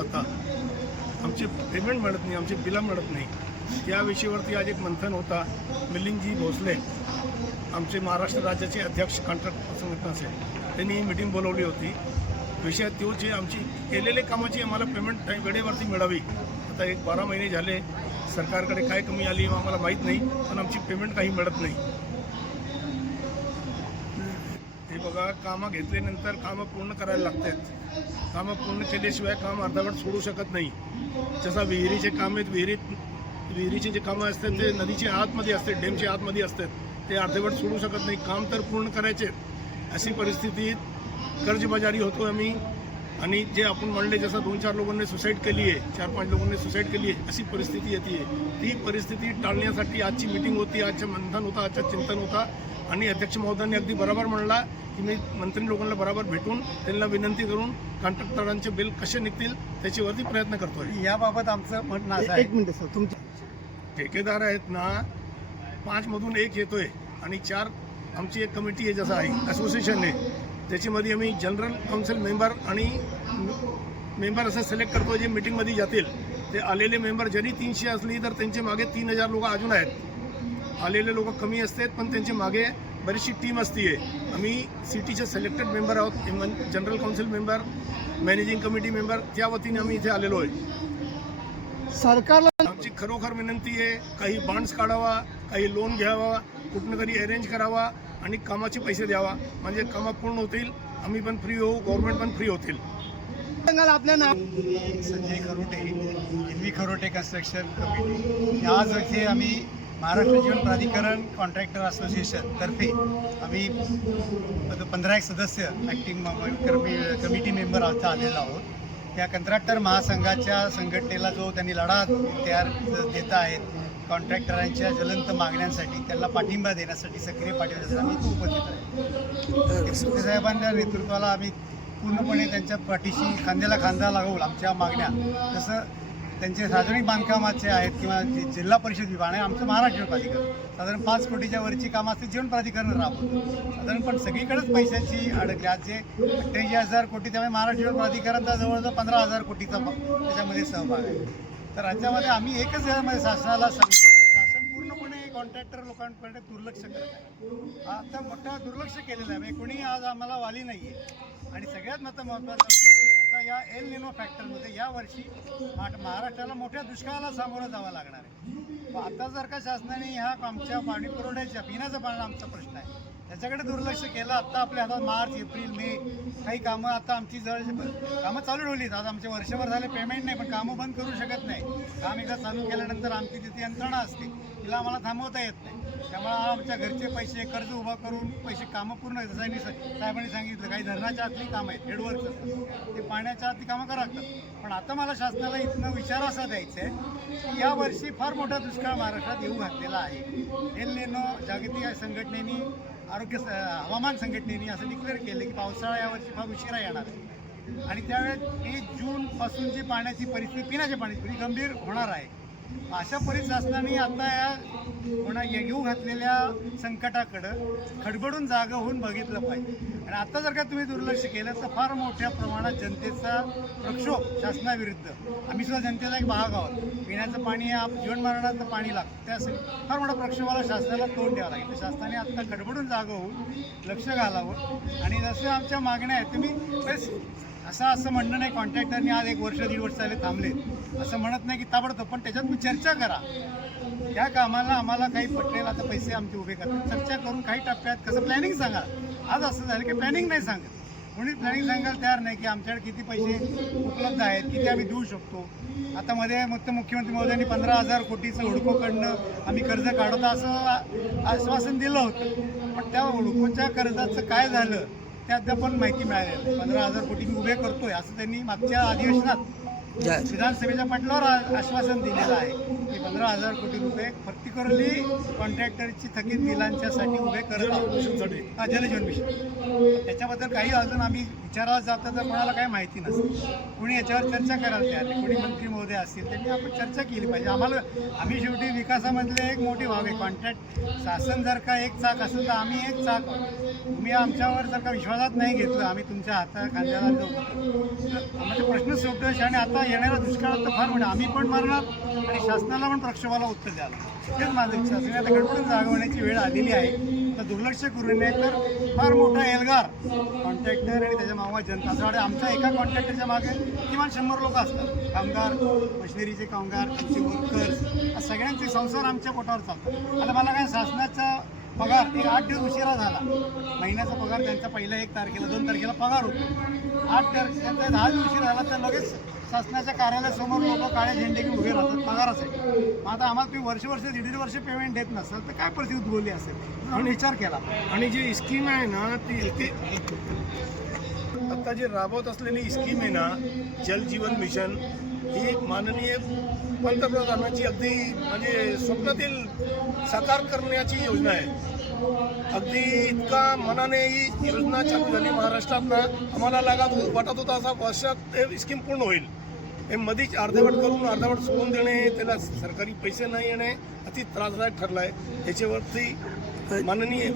आता आमचे पेमेंट मिळत नाही, आमचे बिलं मिळत नाही. त्या विषयावरती आज एक मंथन होता. मिलिंदजी भोसले आमचे महाराष्ट्र राज्याचे अध्यक्ष कॉन्ट्रॅक्ट संघटनाचे, त्यांनी ही मीटिंग बोलवली होती. विषय तोच आहे, आमची केलेल्या कामाची आम्हाला पेमेंट वेळेवरती मिळावी. आता 12 महिने झाले, सरकारकडे काय कमी आली आम्हाला माहीत नाही, पण आमची पेमेंट काही मिळत नाही. हे बघा, कामं घेतल्यानंतर कामं पूर्ण करायला लागतात. कामं पूर्ण केल्याशिवाय काम अर्धवट सोडू शकत नाही. जसं विहिरीचे काम आहेत, विहिरीचे जे कामं असतात ते नदीच्या आतमध्ये असतात, डॅमच्या आतमध्ये असतात, ते अर्धवट सोडू शकत नाही. काम तर पूर्ण करायचे. अशी परिस्थितीत कर्जबाजारी होतो आम्ही. आणि जे आपण म्हणले, जसं 2-4 लोकांनी सुसाईड केली आहे, 4-5 लोकांनी सुसाईड केली आहे, अशी परिस्थिती येते. ती परिस्थिती टाळण्यासाठी आजची मीटिंग होती, आजचं मंथन होतं, आजचं चिंतन होता. आणि अध्यक्ष महोदयांनी अगदी बरोबर म्हणला की मी मंत्री लोकांना बरोबर भेटून त्यांना विनंती करून कॉन्ट्रॅक्टरांचे बिल कसे निघतील त्याच्यावरती प्रयत्न करतोय. याबाबत आमचं म्हणणं असं आहे, 1 मिनिट सर, तुमचे ठेकेदार आहेत ना, 5 मधून 1 येतोय आणि 4 आमची एक कमिटी आहे, जसं आहे असोसिएशन आहे, त्याच्यामध्ये आम्ही जनरल काउन्सिल मेंबर आणि मेंबर असं सिलेक्ट करतो जे मीटिंगमध्ये जातील. ते आलेले मेंबर जरी 300 असली तर त्यांचे मागे 3000 लोक अजून आहेत. आलेले लोक कमी असतात, पण त्यांच्या मागे बरीचशी टीम असते. आम्ही सिटीचे सिलेक्टेड मेंबर आहोत, general council member, managing committee member, त्या वतीने आम्ही इथे आलेलो आहे. सरकारला आमची खरोखर विनंती आहे, काही बॉन्ड्स काढावा, काही लोन घ्यावा, कुठनं तरी अरेंज करावा आणि कामाचे पैसे द्यावा, म्हणजे कामं पूर्ण होतील, आम्ही पण फ्री होऊ, गव्हर्नमेंट पण फ्री होतील. सांगाल आपलं नाव? Sanjay Kharote, NV Kharote construction committee. आज इथे आम्ही महाराष्ट्र जीवन प्राधिकरण कॉन्ट्रॅक्टर असोसिएशन तर्फे आम्ही 15 सदस्य ॲक्टिंग कमिटी मेंबर आलेलो आहोत. त्या कंत्राटदार महासंघाच्या संघटनेला जो त्यांनी लढा तयार देत आहेत, कॉन्ट्रॅक्टरांच्या ज्वलंत मागण्यांसाठी त्यांना पाठिंबा देण्यासाठी, सक्रिय पाठिंबा देण्यासाठी आम्ही उपस्थित आहे. शिंदे साहेबांच्या नेतृत्वाला आम्ही पूर्णपणे त्यांच्या पाठीशी खांद्याला खांदा लावून आमच्या मागण्या, जसं त्यांचे सार्वजनिक बांधकामाचे आहेत किंवा जिल्हा परिषद विभाग आहे, आमचं महाराष्ट्र जीवन प्राधिकरण साधारण 5 कोटीच्या वरची कामं असते, जीवन प्राधिकरण राबवतो साधारण. पण सगळीकडेच पैशाची अडकली. आज जे 88,000 कोटी, त्यामुळे महाराष्ट्र जीवन प्राधिकरणचा जवळजवळ 15,000 कोटीचा त्याच्यामध्ये सहभाग आहे. तर राज्यामध्ये आम्ही एकच यामध्ये शासनाला शासन पूर्णपणे कॉन्ट्रॅक्टर लोकांकडे दुर्लक्ष करत आहे. आता मोठा दुर्लक्ष केलेलं आहे. म्हणजे कोणी आज आम्हाला वाली नाही आहे. आणि सगळ्यात महत्त्वाचं आता या एल निनो फॅक्टरमध्ये यावर्षी महाराष्ट्राला मोठ्या दुष्काळाला सामोरं जावं लागणार आहे. आता जर का शासनाने ह्या आमच्या पाणी पुरवठ्याच्या पिण्याचं पाणी आमचा प्रश्न आहे, त्याच्याकडे दुर्लक्ष केलं. आत्ता आपल्या हातात मार्च, एप्रिल, मे काही कामं आता आमची कामं चालू ठेवलीत. आज आमचे वर्षभर झाले पेमेंट नाही, पण कामं बंद करू शकत नाही. काम एकदा चालू केल्यानंतर आमची तिथे यंत्रणा असते, तिला आम्हाला थांबवता येत नाही. त्यामुळे आमच्या घरचे पैसे कर्ज उभं करून पैसे कामं पूर्ण, जसं साहेबांनी सांगितलं, काही धरणाच्या आतली कामं आहेत, हेडवर्क असतात, ते पाण्याच्या आतली कामं करावं लागतात. पण आता मला शासनाला इथनं विचार असा द्यायचा आहे की यावर्षी फार मोठा दुष्काळ महाराष्ट्रात येऊ घातलेला आहे. एल निनो जागतिक संघटनेने, हवामान संघटनेने असं डिक्लेअर केलं की पावसाळा यावर्षी फार उशिरा येणार आहे. आणि त्यावेळेस 1 जूनपासूनची पाण्याची परिस्थिती, पिण्याच्या पाण्याची परिस्थिती गंभीर होणार आहे. अशा शासनाने आता या येऊ घातलेल्या संकटाकडं खडबडून जागा होऊन बघितलं पाहिजे. आणि आता जर का तुम्ही दुर्लक्ष केलं तर फार मोठ्या प्रमाणात जनतेचा प्रक्षोभ शासनाविरुद्ध. आम्ही सुद्धा जनतेचा एक भाग आहोत. पिण्याचं पाणी, जीवनमरणाचं पाणी लागतं, त्यासाठी फार मोठ्या प्रक्षोभाला शासनाला तोंड द्यावं लागेल. तर शासनाने आत्ता खडबडून जागा होऊन लक्ष घालावं. आणि जसं आमच्या मागण्या आहेत, तुम्ही असं म्हणणं नाही कॉन्ट्रॅक्टरनी आज 1 वर्ष 1.5 वर्ष झाले थांबले, असं म्हणत नाही की ताबडतोब, पण त्याच्यात तुम्ही चर्चा करा. त्या कामाला आम्हाला काही पटेल, आता पैसे आमचे उभे करतात, चर्चा करून काही टप्प्यात कसं प्लॅनिंग सांगा. आज असं झालं की प्लॅनिंग नाही सांगत, कोणी प्लॅनिंग सांगायला तयार नाही की आमच्याकडे किती पैसे उपलब्ध आहेत, किती आम्ही देऊ शकतो. आता मध्ये मुख्यमंत्री महोदयांनी 15,000 कोटीचं हुडकोकडनं आम्ही कर्ज काढतो असं आश्वासन दिलं होतं. पण त्या हुडकोच्या कर्जाचं काय झालं ते अद्याप माहिती मिळालेलं नाही. 15,000 कोटी मी उभे करतोय असं त्यांनी मागच्या अधिवेशनात विधानसभेच्या पटलावर आश्वासन दिलेलं आहे की 15,000 कोटी रुपये पर्टिक्युलरली कॉन्ट्रॅक्टरची थकीत बिलांच्यासाठी उभे करत आहोत. मिशनसाठी. जलजीवन मिशन. त्याच्याबद्दल काही अजून आम्ही विचारायला जाता तर कोणाला काही माहिती नसते. कोणी याच्यावर चर्चा करायला तयार नाही. कोणी मंत्री महोदय असतील त्यांनी आपण चर्चा केली पाहिजे. आम्ही शेवटी विकासामधले एक मोठी भाग आहे. कॉन्ट्रॅक्ट शासन जर का एक चाक असेल तर आम्ही एक चाक आहोत. तुम्ही आमच्यावर जर का विश्वासात नाही घेतलं, आम्ही तुमच्या खांद्याला जाऊ तर आम्हाला प्रश्न सुटतो. आणि आता येणाऱ्या दुष्काळात तर फार म्हणजे आम्ही पण मारणार आणि शासनाला पण प्रक्षोभाला उत्तर द्यायला. तेच माझं इच्छा असेल. आता गडबडून जागवण्याची वेळ आलेली आहे. तर दुर्लक्ष करू नये. तर फार मोठा एल्गार कॉन्ट्रॅक्टर आणि त्याच्या मागं जनता. असं वाटतं आमच्या एका कॉन्ट्रॅक्टरच्या मागे किमान 100 लोक असतात. कामगार, मशिनरीचे कामगार, आमचे वर्कर्स, सगळ्यांचे संसार आमच्या पोटावर चालतात. आता मला काय शासनाचा पगार एक 8 दिवस उशिरा झाला. महिन्याचा पगार त्यांचा पहिल्या 1 तारखेला 2 तारखेला पगार होतो. 8 तारखेला 10 दिवस उशीर झाला तर लगेच शासनाच्या कार्यालयासमोर लोक काळे झेंडे घेऊन उभे राहतात पगारासाठी. मग आता आम्हाला तुम्ही वर्ष 1.5 वर्ष पेमेंट देत नसेल तर काय परिस्थिती उद्भवली असेल म्हणून विचार केला. आणि जी स्कीम आहे ना ती आता जी राबवत असलेली स्कीम आहे ना जल जीवन मिशन, ही माननीय पंतप्रधानांची अगदी म्हणजे स्वप्नातील साकार करण्याची योजना आहे. अगदी इतका मनाने ही योजना चालू झाली महाराष्ट्रात ना, आम्हाला वाटत होता असा वर्षात ते स्कीम पूर्ण होईल. हे मधीच अर्धवट करून अर्धवट सोडून देणे, त्याला सरकारी पैसे नाही येणे अति त्रासदायक ठरला आहे. त्याच्यावरती माननीय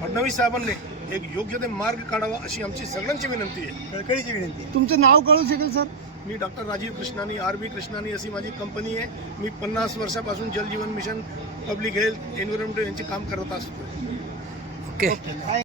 फडणवीस साहेबांनी एक योग्य ते मार्ग काढावा अशी आमची सगळ्यांची विनंती आहे, कळकळीची विनंती. तुमचं नाव कळू शकेल सर? मी डॉक्टर राजीव कृष्णानी, RB कृष्णानी अशी माझी कंपनी आहे. मी 50 वर्षापासून जल जीवन मिशन, पब्लिक हेल्थ, एन्व्हायरमेंट यांचे काम करत असतो. ओके.